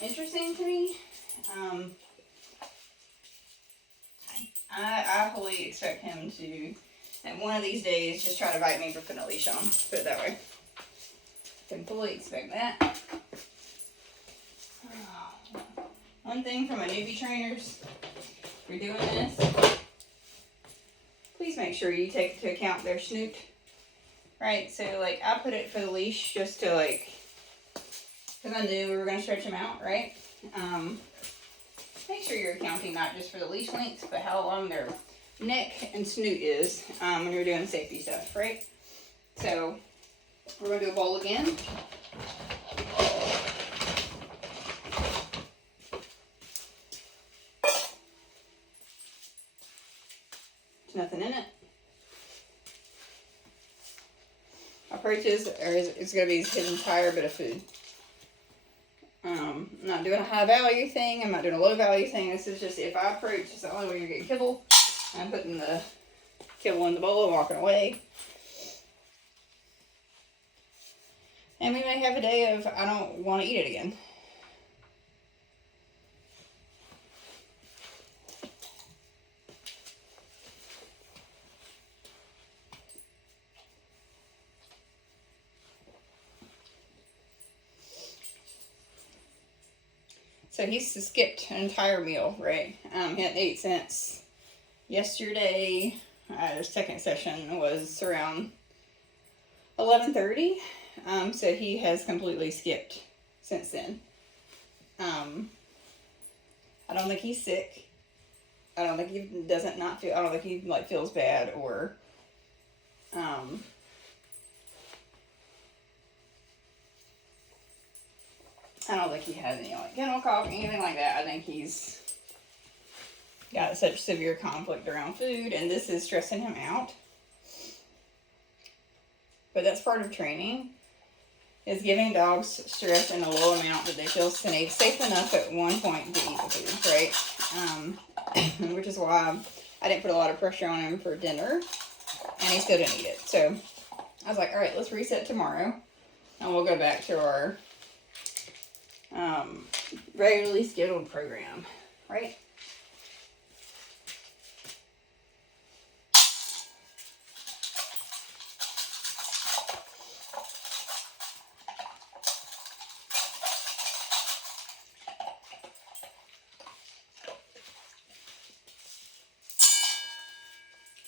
interesting to me. I fully expect him to, at one of these days, just try to bite me for putting a leash on. Put it that way. Can fully expect that. One thing from my newbie trainers, if you're doing this, please make sure you take into account their snoot. Right, so like I put it for the leash just to like, because I knew we were going to stretch them out, right? Make sure you're accounting not just for the leash length, but how long their neck and snoot is when you're doing safety stuff, right? So we're going to do a bowl again. There's nothing in it. Approaches it's going to be his entire bit of food. I'm not doing a high value thing. I'm not doing a low value thing. This is just if I approach, it's the only way you're getting kibble. I'm putting the kibble in the bowl and walking away. And we may have a day of I don't want to eat it again. So he's skipped an entire meal, right? He hadn't ate since yesterday. His second session was around 11:30. So he has completely skipped since then. I don't think he's sick. I don't think he doesn't not feel. I don't think he like feels bad or. I don't think he has any like kennel cough or anything like that. I think he's got such severe conflict around food, and this is stressing him out. But that's part of training, is giving dogs stress in a low amount that they feel safe enough at one point to eat the food, right? Which is why I didn't put a lot of pressure on him for dinner, and he still didn't eat it. So I was like, all right, let's reset tomorrow, and we'll go back to our regularly scheduled program, right?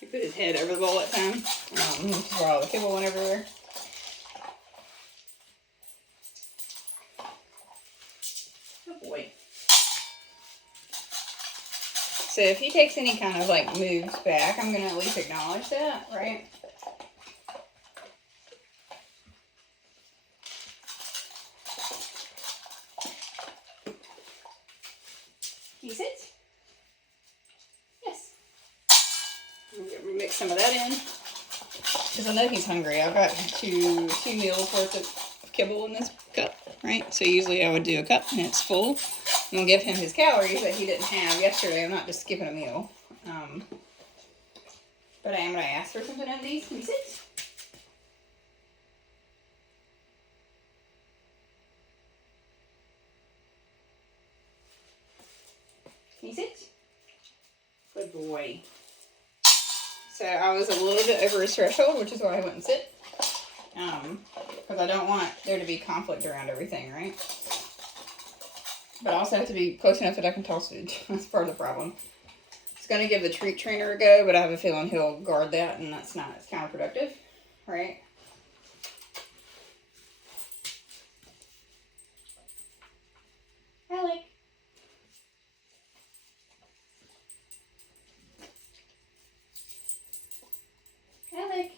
He put his head over the bowl that time, where all the kibble went everywhere. So if he takes any kind of like moves back, I'm going to at least acknowledge that, right? Can you sit? Yes. We'll mix some of that in. Because I know he's hungry. I've got two meals worth of kibble in this cup, right? So usually I would do a cup and it's full. I'm going to give him his calories that he didn't have yesterday. I'm not just skipping a meal. But I am going to ask for something out of these. Can you sit? Can you sit? Good boy. So I was a little bit over his threshold, which is why I wouldn't sit. Because I don't want there to be conflict around everything, right? But I also have to be close enough that I can toss food. That's part of the problem. I was going to give the treat trainer a go, but I have a feeling he'll guard that, and that's not, it's counterproductive, right? Alec. Alec.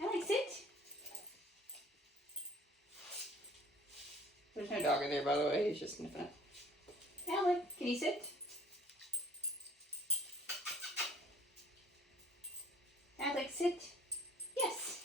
Alec, sit. There's no dog in there, by the way. He's just sniffing it. Alec, can you sit? Alec, sit. Yes.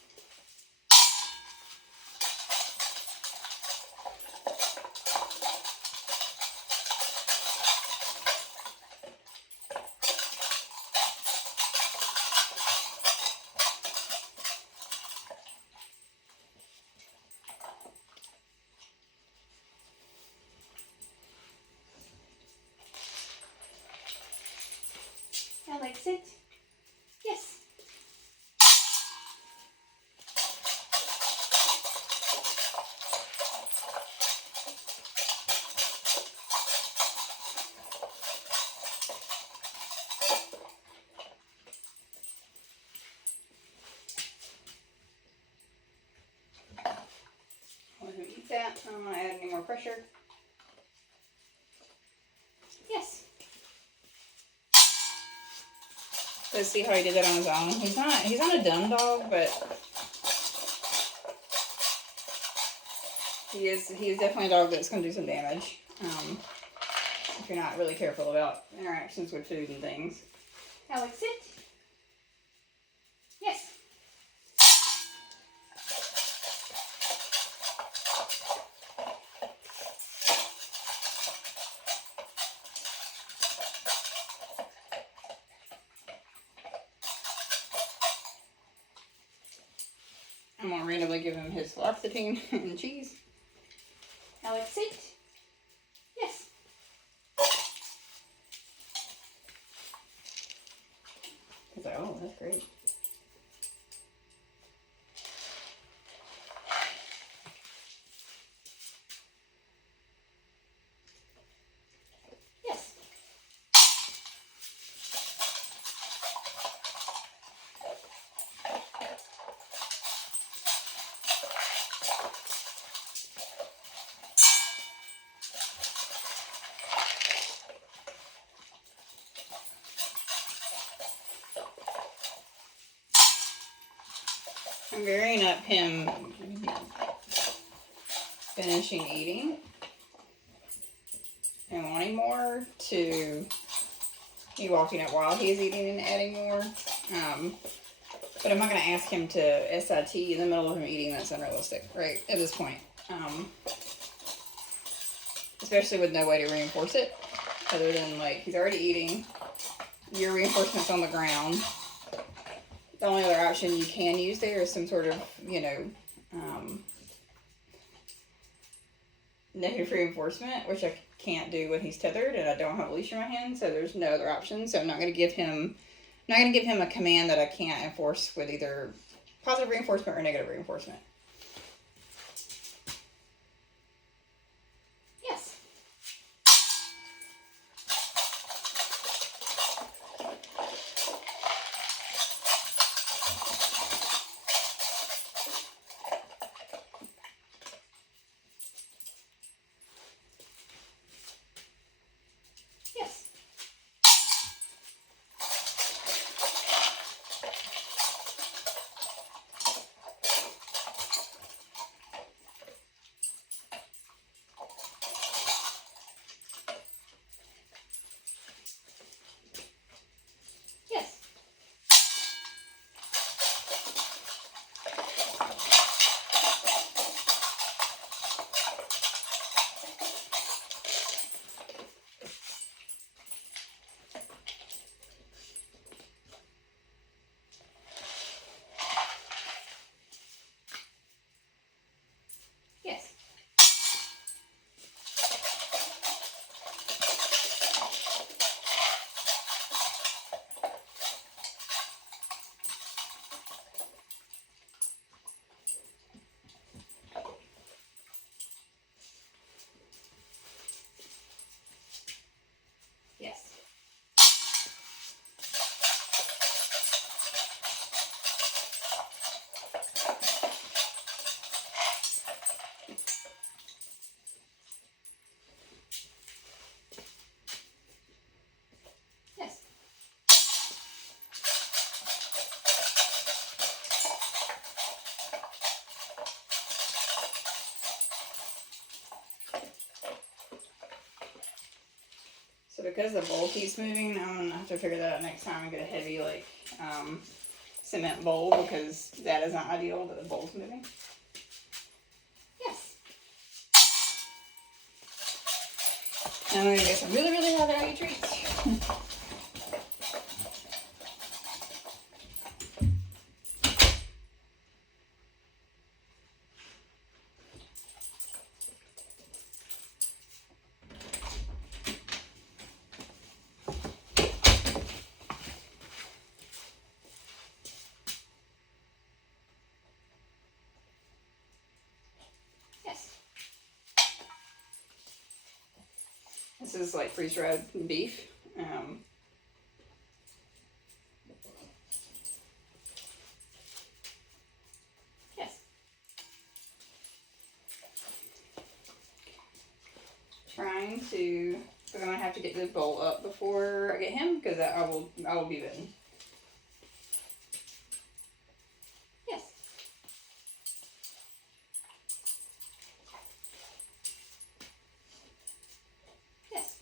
that. I don't want to add any more pressure. Yes. Let's see how he did that on his own. He's not a dumb dog, but he is definitely a dog that's going to do some damage. If you're not really careful about interactions with food and things. Alec, sit. Yes. I'm going to randomly give him his fluoxetine and cheese. Alec, sit. Yes. He's like, oh, that's great. Yes. I'm varying up him finishing eating and wanting more to me walking up while he's eating and adding more. But I'm not going to ask him to SIT in the middle of him eating. That's unrealistic, right, at this point. Especially with no way to reinforce it other than, like, he's already eating. Your reinforcement's on the ground. The only other option you can use there is some sort of, you know, negative reinforcement, which I can't do when he's tethered and I don't have a leash in my hand, so there's no other option. So I'm not going to give him a command that I can't enforce with either positive reinforcement or negative reinforcement. Yes. Yes. Yes. Yes. Yes. Yes. So because the bowl keeps moving, I'm going to have to figure that out next time and get a heavy, like, cement bowl, because that is not ideal that the bowl's moving. Yes. And I'm going to get some really, really high value treats. Yes. This is like freeze-dried beef. Yes. going to, because I'm going to have to get this bowl up before I get him, because I will be bitten. Yes. Yes.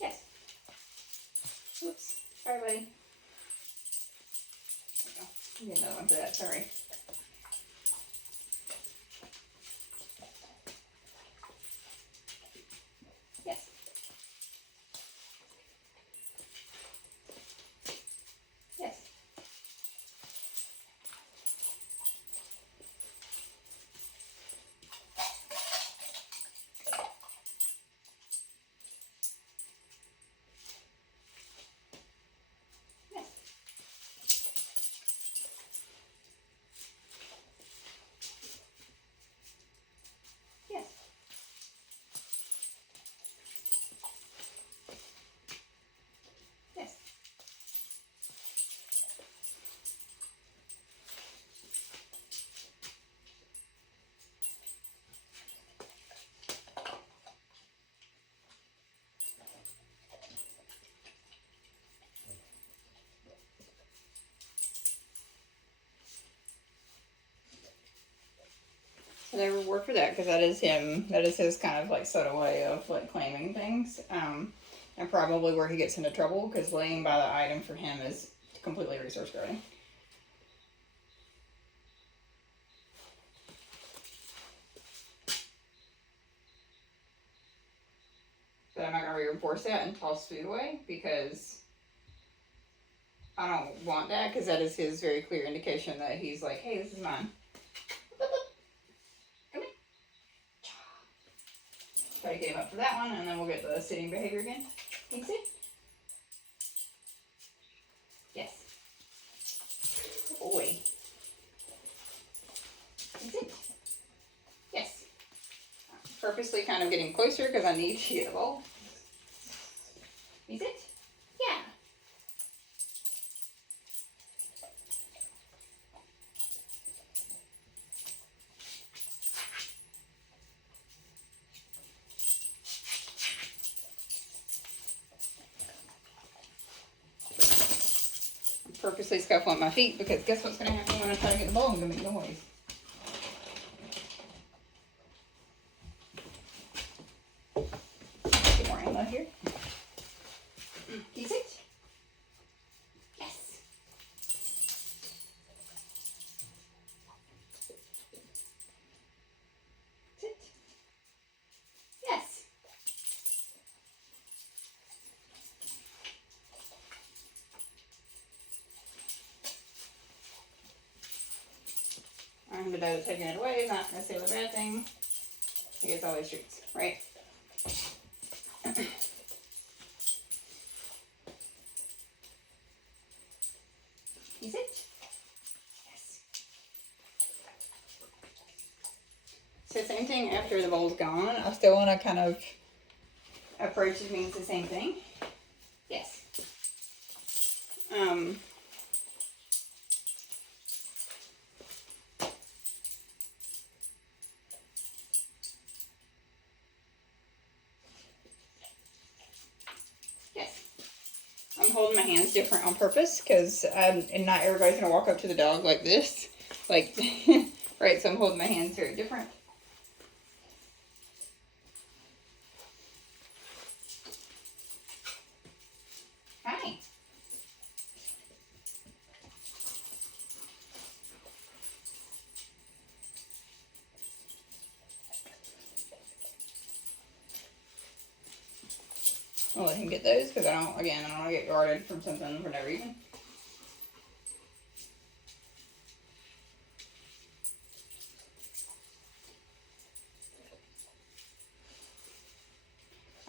Yes. Oops. Sorry, buddy. There we go. Get another one for that. Sorry. Yes. Yes. Yes. Yes. Yes. I never worked for that because that is him. That is his kind of like subtle way of like claiming things. And probably where he gets into trouble because laying by the item for him is completely resource guarding. But I'm not going to reinforce that and toss food away because I don't want that because that is his very clear indication that he's like, hey, this is mine. Come here. Try to get him up for that one and then we'll get the sitting behavior again. Can you sit? Yes. Good boy. Can you sit? Yes. Purposely kind of getting closer because I need to get a bowl. Can you sit? Yeah. Purposely scuffling my feet because guess what's going to happen when I try to get the bowl? I'm going to make noise. Get more ammo here. Can you sit? Yes. Sit. Yes. I'm the dad taking it away is not necessarily a bad thing. He gets all these treats, right? You sit? Yes. So same thing after the bowl's gone. I still want to kind of approach it means the same thing. Yes. Yes. I'm holding my hands different on purpose because and not everybody's going to walk up to the dog like this. Like, right, so I'm holding my hands very different. Hi. I'll let him get those because I don't want to get guarded from something for no reason.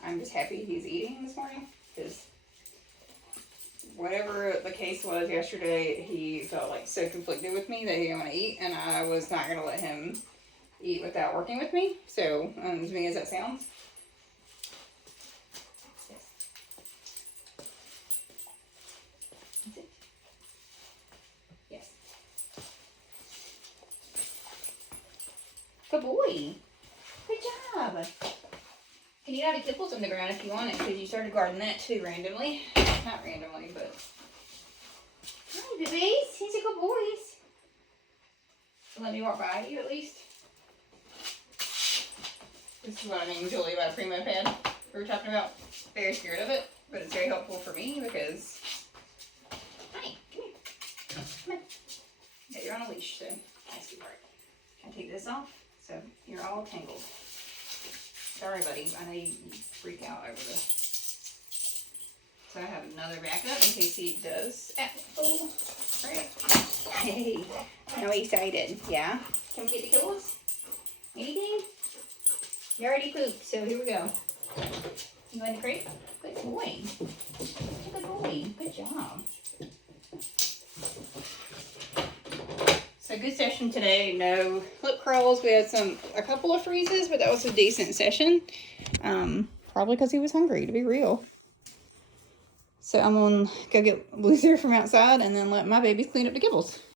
I'm just happy he's eating this morning because whatever the case was yesterday, he felt like so conflicted with me that he didn't want to eat, and I was not going to let him eat without working with me. So, as mean as that sounds. Good boy. Good job. Can you add a kibbles on the ground if you want it, because you started guarding that too randomly. Not randomly, but... Hi, babies. These are good boys. Let me walk by you at least. This is what I mean, Julie, about a Primo pad we were talking about. Very scared of it, but it's very helpful for me because... Hi, come here. Come on. Yeah, you're on a leash, so nice sweetheart. Can I take this off? So you're all tangled. Sorry, buddy. I know you freak out over this. So I have another backup in case he does act full. Right. Hey, now he's excited. Yeah? Can we get the kibbles? Anything? You already pooped, so here we go. You want the crate? Good boy. Good boy. Good job. So good session today. No lip curls. We had a couple of freezes, but that was a decent session. Probably because he was hungry, to be real. So I'm gonna go get Luther from outside and then let my babies clean up the kibbles.